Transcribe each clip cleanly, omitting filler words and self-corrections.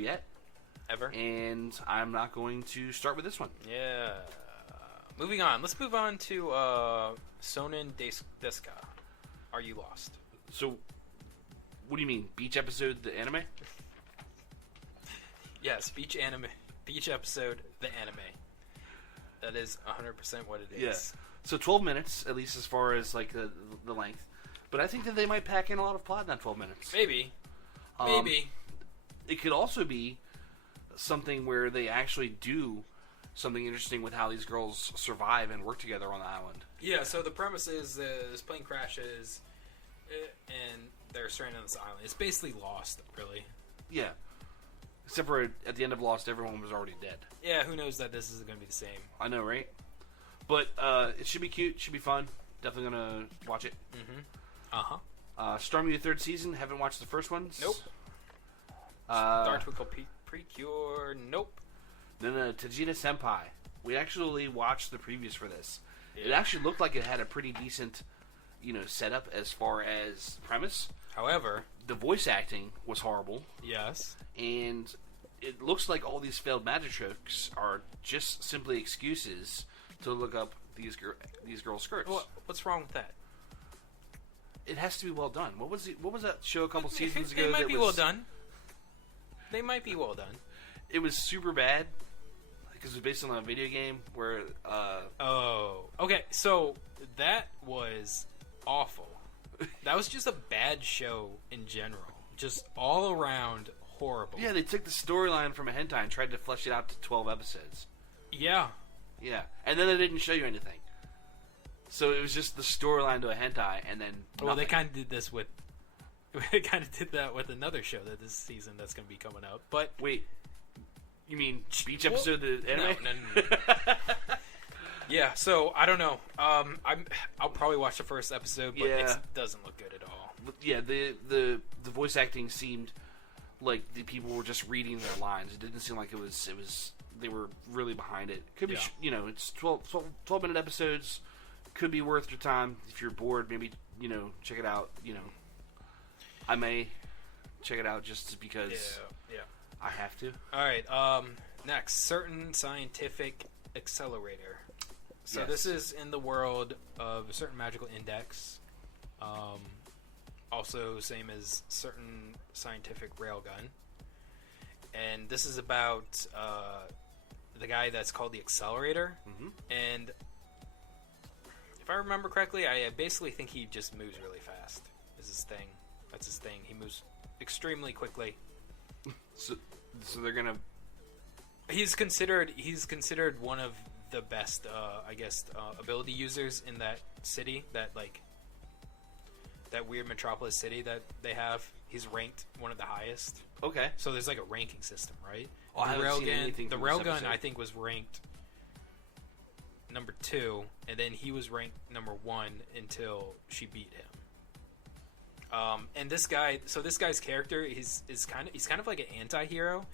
yet. Ever. And I'm not going to start with this one. Yeah. Moving on. Let's move on to Sonen Deska. Are You Lost? So, what do you mean? Beach episode, the anime? Yes, beach episode, the anime. That is 100% what it is. Yeah. So 12 minutes, at least as far as like the length. But I think that they might pack in a lot of plot in that 12 minutes. Maybe. Maybe. It could also be something where they actually do something interesting with how these girls survive and work together on the island. Yeah, so the premise is this plane crashes and they're stranded on this island. It's basically Lost, really. Yeah. Except for at the end of Lost, everyone was already dead. Yeah, who knows that this is going to be the same. I know, right? But it should be cute, should be fun. Definitely going to watch it. Mm-hmm. Uh-huh. Stormy, the third season. Haven't watched the first ones. Nope. Star Twinkle Precure. Nope. Then Tajita Senpai. We actually watched the previews for this. Yeah. It actually looked like it had a pretty decent, setup as far as premise. However, the voice acting was horrible. Yes. And it looks like all these failed magic tricks are just simply excuses to look up these girls' skirts. What's wrong with that? It has to be well done. What was that show a couple seasons ago? They might be well done. They might be well done. It was super bad because it was based on a video game where. Oh, okay. So that was awful. That was just a bad show in general. Just all around horrible. Yeah, they took the storyline from a hentai and tried to flesh it out to 12 episodes. Yeah. Yeah, and then they didn't show you anything. So it was just the storyline to a hentai, and then nothing. Well, they kind of did this with. They kind of did that with another show that this season that's going to be coming out. But wait, you mean each episode of the anime? No. Yeah, so I don't know. I'll probably watch the first episode, but it doesn't look good at all. Yeah, the voice acting seemed like the people were just reading their lines. It didn't seem like it was they were really behind it. Could be it's 12 minute episodes. Could be worth your time if you're bored. Maybe check it out. I may check it out just because I have to. All right. Next, Certain Scientific Accelerator. So this is in the world of a certain magical index. Also, same as Certain Scientific Railgun. And this is about the guy that's called the Accelerator. Mm-hmm. And if I remember correctly, I basically think he just moves really fast. Is his thing. That's his thing. He moves extremely quickly. So they're gonna. He's considered one of the best, ability users in that city. That weird metropolis city that they have. He's ranked one of the highest. Okay. So there's like a ranking system, right? Oh, I haven't seen anything the from this Railgun, episode. I think, was ranked number 2, and then he was ranked number 1 until she beat him. And this guy's character he's kind of like an anti-hero,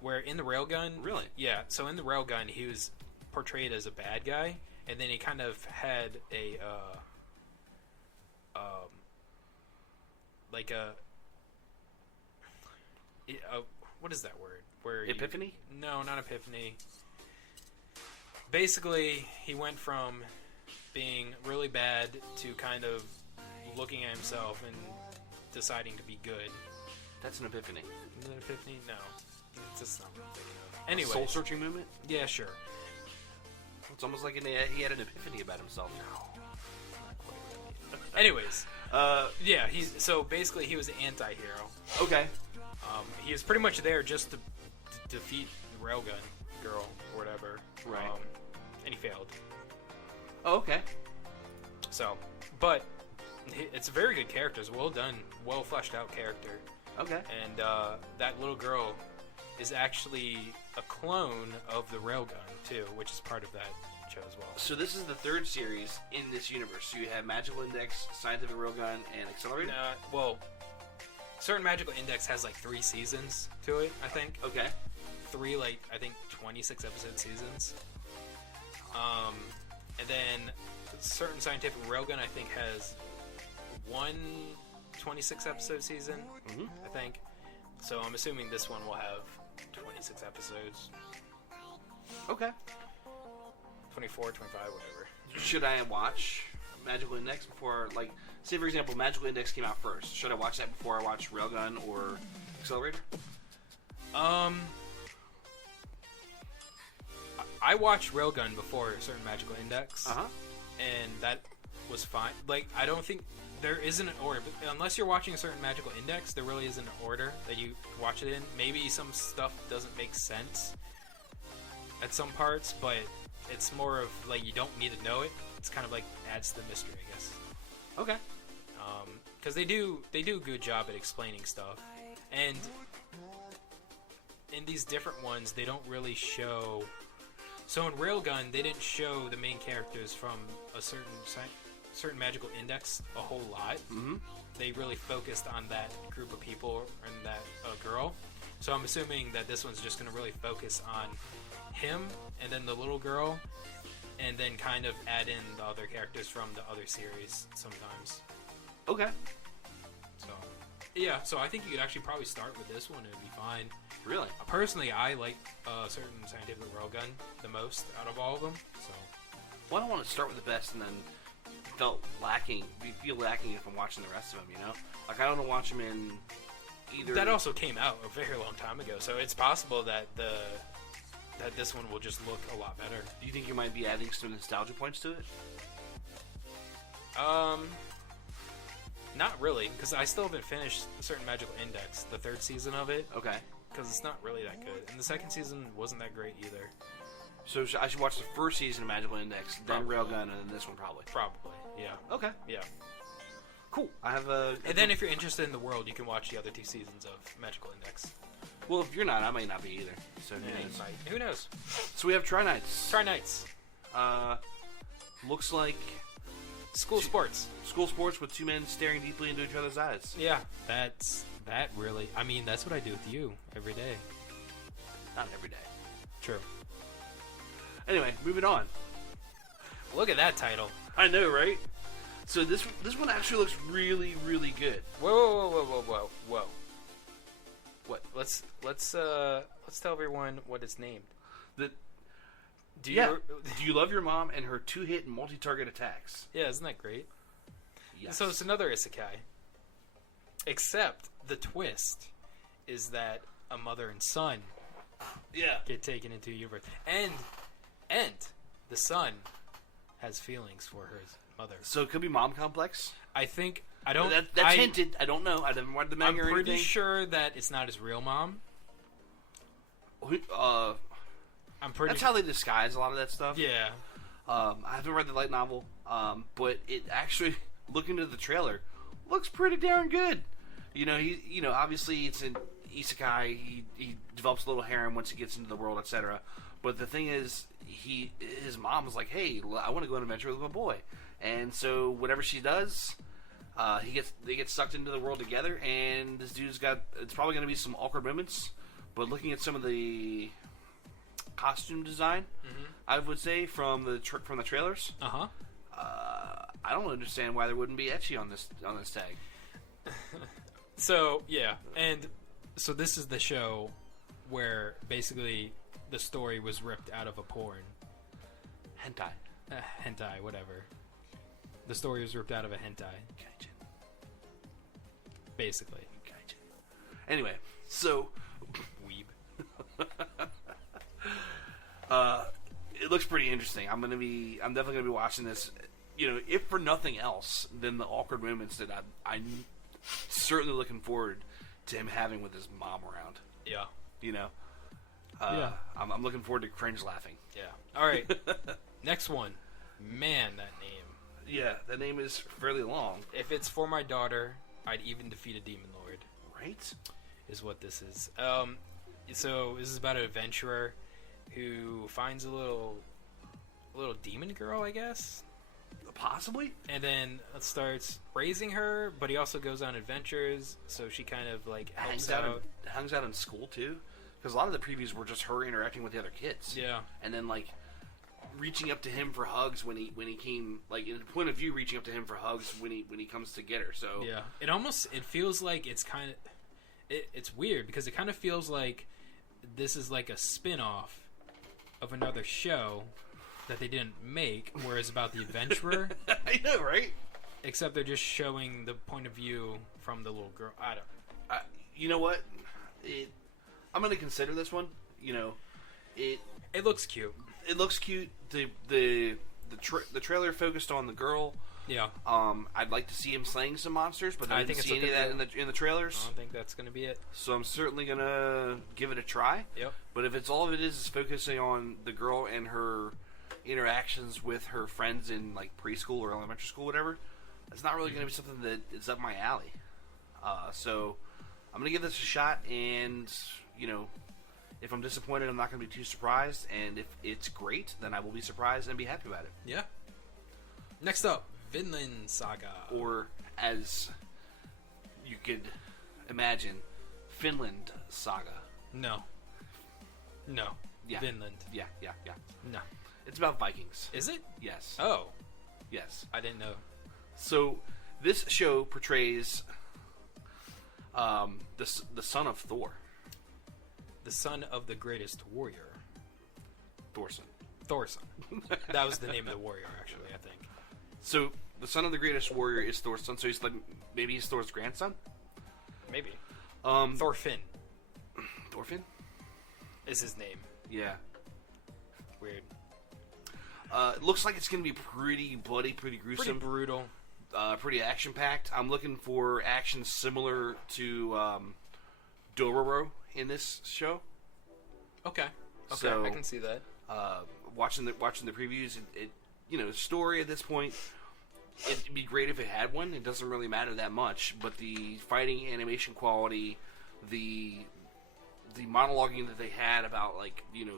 where in the Railgun, really, yeah. So in the Railgun, he was portrayed as a bad guy, and then he kind of had a what is that word? Where epiphany? No, not epiphany. Basically, he went from being really bad to kind of looking at himself and deciding to be good. That's an epiphany. Is it an epiphany? No. It's just not what I'm thinking of. Anyway. Soul-searching movement? Yeah, sure. It's almost like he had an epiphany about himself. No. Not quite really. Anyways. Yeah, so basically he was an anti-hero. Okay. He was pretty much there just to defeat the Railgun girl or whatever. Right. And he failed. Oh, okay. So, but it's a very good character. It's well done, well fleshed out character. Okay. And that little girl is actually a clone of the Railgun too, which is part of that show as well. So this is the third series in this universe. So you have Magical Index, Scientific Railgun, and Accelerator? Well, Certain Magical Index has like 3 seasons to it, I think. Okay. 3, I think 26 episode seasons. And then Certain Scientific Railgun, I think, has 1 26 episode season, I think. So I'm assuming this one will have 26 episodes. Okay. 24, 25, whatever. Should I watch Magical Index before, like, say for example, Magical Index came out first. Should I watch that before I watch Railgun or Accelerator? I watched Railgun before a certain Magical Index, Uh-huh. and that was fine. Like, I don't think there isn't an order, but unless you're watching a certain Magical Index, there really isn't an order that you watch it in. Maybe some stuff doesn't make sense at some parts, but it's more of like you don't need to know it. It's kind of like adds to the mystery, I guess. Okay. Because they do a good job at explaining stuff, and in these different ones, they don't really show. So in Railgun, they didn't show the main characters from a certain Magical Index a whole lot. Mm-hmm. They really focused on that group of people and that girl. So I'm assuming that this one's just going to really focus on him and then the little girl, and then kind of add in the other characters from the other series sometimes. Okay. So, yeah, so I think you could actually probably start with this one and it'd be fine. Really? Personally, I like certain Scientific Railgun the most out of all of them. So, Well, I don't want to start with the best and then feel lacking if I'm watching the rest of them, you know? Like, I don't want to watch them in either... that also came out a very long time ago, so it's possible that that this one will just look a lot better. Do you think you might be adding some nostalgia points to it? Not really, because I still haven't finished a certain Magical Index, the third season of it, Okay. because it's not really that good. And the second season wasn't that great either. So I should watch the first season of Magical Index, then Probably. Railgun, and then this one probably. Probably, yeah. Okay. Yeah. Cool. I have a... And then if you're interested in the world, you can watch the other two seasons of Magical Index. Well, if you're not, I might not be either. So who Yeah, knows? who knows? So we have Tri-Nights. Try Nights. Looks like School sports. school sports with two men staring deeply into each other's eyes. Yeah. That really, I mean, that's what I do with you every day. Not every day. True. Anyway, moving on. Look at that title. I know, right? So this one actually looks really, really good. Whoa. What? Let's tell everyone what it's named. Do you love your mom and her two-hit multi-target attacks? Yeah, isn't that great? Yes. So it's another isekai. Except the twist is that a mother and son get taken into a universe, and the son has feelings for her mother. So it could be mom complex. I think I don't. That's hinted. I don't know. I haven't read the I'm manga or pretty anything. sure that it's not his real mom. I'm pretty. That's how they disguise a lot of that stuff. Yeah. I haven't read the light novel, but it actually, looking at the trailer, looks pretty darn good. You know, obviously it's an isekai. He develops a little harem once he gets into the world, etc. But the thing is, his mom was like, "Hey, I want to go on an adventure with my boy," and so whatever she does, they get sucked into the world together. And this dude's got. It's probably going to be some awkward moments, but looking at some of the costume design, I would say from the trailers. I don't understand why there wouldn't be ecchi on this tag. So yeah, and so this is the show where basically the story was ripped out of a porn. Hentai. Hentai, whatever. The story was ripped out of a hentai. Gaijin. Basically. Gaijin. Anyway, so Weeb. it looks pretty interesting. I'm definitely gonna be watching this. You know, if for nothing else, than the awkward moments that I'm certainly looking forward to him having with his mom around. Yeah. You know. Yeah. I'm looking forward to cringe laughing. Yeah. All right. Next one. Man, that name. Yeah, that name is fairly long. If it's for my daughter, I'd even defeat a demon lord. Right? Is what this is. So this is about an adventurer who finds a little demon girl, I guess. Possibly. And then starts raising her, but he also goes on adventures. So she kind of like helps out. Hangs out in school too, because a lot of the previews were just her interacting with the other kids. Yeah. And then like reaching up to him for hugs when he came, like in the point of view, reaching up to him for hugs when he comes to get her. So yeah, it feels like it's kind of it's weird because it kind of feels like this is like a spin-off of another show that they didn't make, where it's about the adventurer. I know, right? Except they're just showing the point of view from the little girl. I don't. You know what? I'm going to consider this one. It looks cute. It looks cute. The trailer focused on the girl. Yeah. I'd like to see him slaying some monsters, but I didn't see any of that in the trailers. I don't think that's going to be it. So I'm certainly going to give it a try. Yep. But if it's all of it is focusing on the girl and her interactions with her friends in like preschool or elementary school, whatever, it's not really going to be something that is up my alley. So I'm going to give this a shot, and if I'm disappointed, I'm not going to be too surprised. And if it's great, then I will be surprised and be happy about it. Yeah. Next up, Vinland Saga. Or, as you could imagine, Finland Saga. No. Yeah. Vinland. Yeah. No. It's about Vikings. Is it? Yes. Oh. Yes. I didn't know. So, this show portrays the son of Thor. The son of the greatest warrior. Thorson. That was the name of the warrior, actually, I think. So, the son of the greatest warrior is Thor's son, so he's like, maybe he's Thor's grandson? Maybe. Thorfinn. Thorfinn? Is his name. Yeah. Weird. It looks like it's going to be pretty bloody, pretty gruesome. Pretty brutal. Pretty action-packed. I'm looking for action similar to Dororo in this show. Okay, So, I can see that. Watching the previews, story at this point, it'd be great if it had one. It doesn't really matter that much, but the fighting animation quality, the monologuing that they had about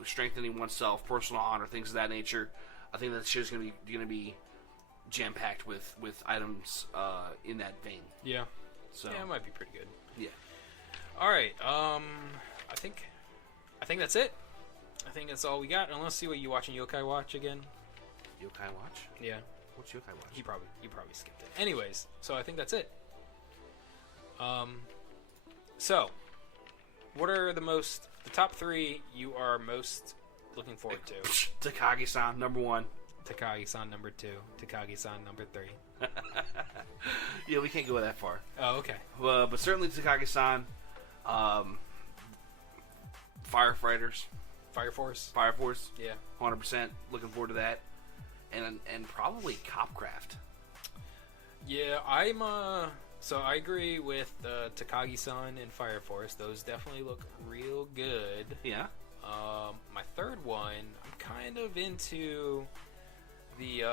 strengthening oneself, personal honor, things of that nature, I think that show's gonna be jam packed with items in that vein. Yeah. So yeah, it might be pretty good. Yeah. All right. I think that's it. I think that's all we got. Unless see what you watching Yokai Watch again. Yokai Watch? Yeah. What's Yokai Watch? You probably skipped it. Anyways, so I think that's it. So what are the top 3 you are most looking forward to? Takagi-san, number 1. Takagi-san, number 2. Takagi-san, number 3. Yeah, we can't go that far. Oh, okay. But certainly Takagi-san. Firefighters. Fire Force. Yeah. 100%. Looking forward to that. And probably Copcraft. Yeah, so I agree with Takagi-san and Fire Force. Those definitely look real good. Yeah. My third one, I'm kind of into the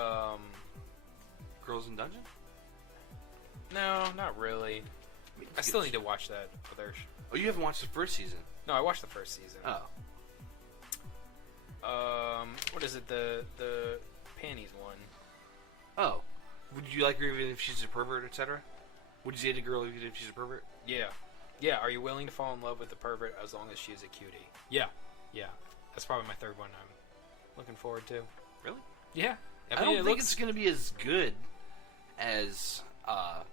Girls in Dungeon? No, not really. I still need to watch that other. Oh, you haven't watched the first season? No, I watched the first season. Oh. What is it? The panties one. Oh. Would you like her even if she's a pervert, etc.? Would you date a girl even if she's a pervert? Yeah. Yeah, are you willing to fall in love with a pervert as long as she is a cutie? Yeah. Yeah. That's probably my third one I'm looking forward to. Really? Yeah. I don't think it's going to be as good as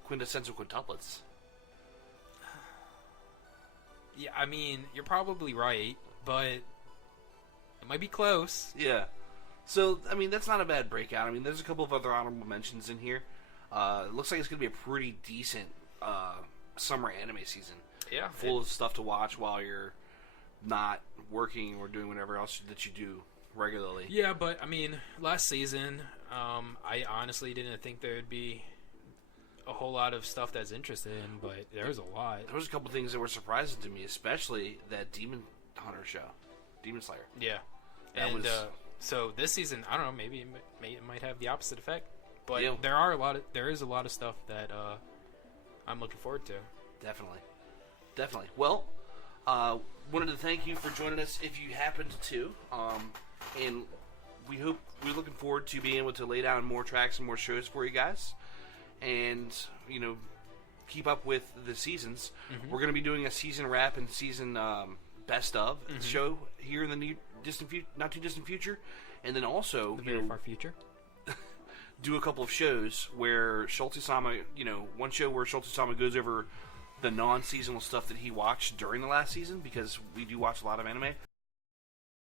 Quintessential Quintuplets. Yeah, I mean, you're probably right, but it might be close. Yeah. So, I mean, that's not a bad breakout. I mean, there's a couple of other honorable mentions in here. It looks like it's going to be a pretty decent summer anime season. Yeah. Full of stuff to watch while you're not working or doing whatever else that you do regularly. Yeah, but, I mean, last season, I honestly didn't think there would be a whole lot of stuff that's interesting, but there was a lot. There was a couple things that were surprising to me, especially that Demon Hunter show. Demon Slayer. Yeah. And so this season, I don't know, maybe it might have the opposite effect. But yeah. There is a lot of stuff that I'm looking forward to. Definitely. Well, wanted to thank you for joining us if you happened to. And we're looking forward to being able to lay down more tracks and more shows for you guys. And, keep up with the seasons. Mm-hmm. We're going to be doing a season wrap and season best of show here in the not too distant future. And then also, the very far future. Do a couple of shows where Schulte-sama, one show where Schulte-sama goes over the non-seasonal stuff that he watched during the last season, because we do watch a lot of anime.